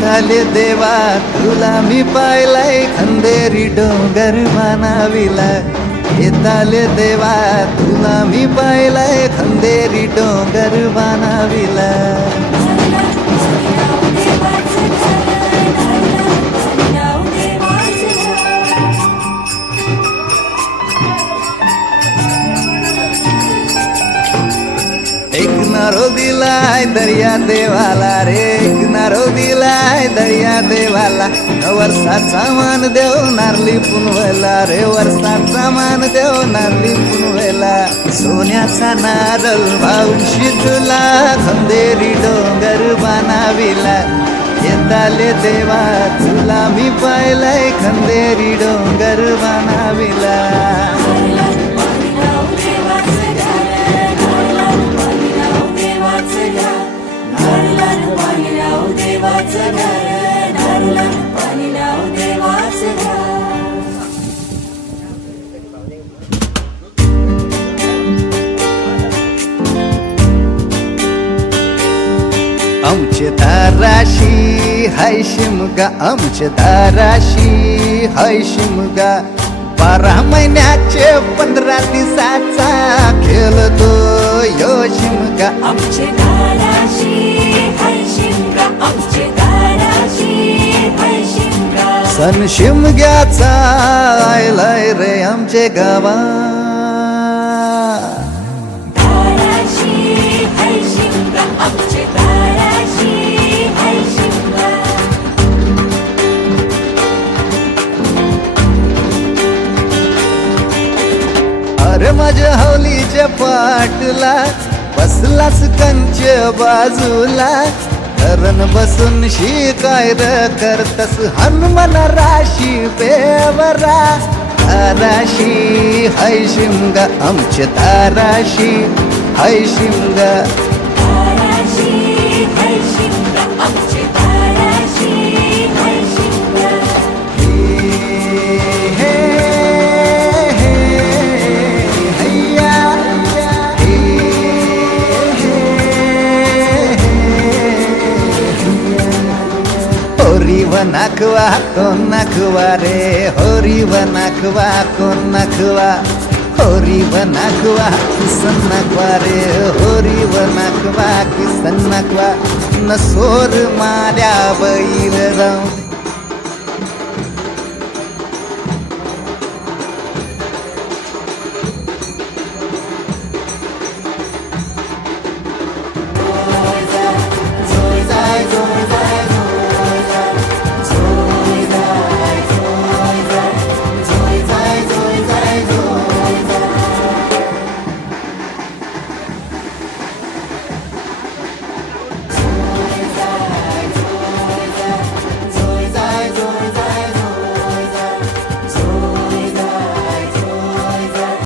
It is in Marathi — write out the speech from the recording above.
येताले देवा तुला मी पाहिलाय खंदेरी डोंगर बनाविला येताले देवा तुला मी पाहिलाय खंदेरी डोंगर बनाविला एक नारो दिलाय दर्या देवाला रे एक नारो दिलाय दर्या देवाला वर्षाचा मान देव नारली पुनवेला रे वर्षाचा मान देव नारली पुनवेला सोन्याचा नारळ भाऊशी तुला खंदेरी डोंगर बनाविला येताले देवा तुला मी पाहिलाय खंदेरी डोंगर बनाविला आमचे दाराशी हाय शिमगा आमचे दाराशी हाय शिमगा 12 महिन्याचे 15 दिवसाचा खेळतो यो शिमगा आमचे दाराशी हाय शिमगा आमचे दाराशी हाय शिमगा सण शिमग्याचा आयलाय रे आमचे गावा दाराशी हाय शिमगा आमचे दाराशी हाय शिमगा अरे माझ्या हौलीच्या पाटला बसलास कंच बाजूला धरण बसून शिकाय र करतस हनुमान राशी पेवरा ताराशी हाय शिमगा आमचे ताराशी हाय शिमगा दाराशी हाय शिमगा आमचे दाराशी हाय शिमगा हे हैया होरी व नाखवा कोण नाखवा रे होरी व नाखवा कोण नाखवा होरी व नाखवा किसन नाखवा रे होरी व नाखवा किसन नाखवा नसोर माऱ्या बैल राव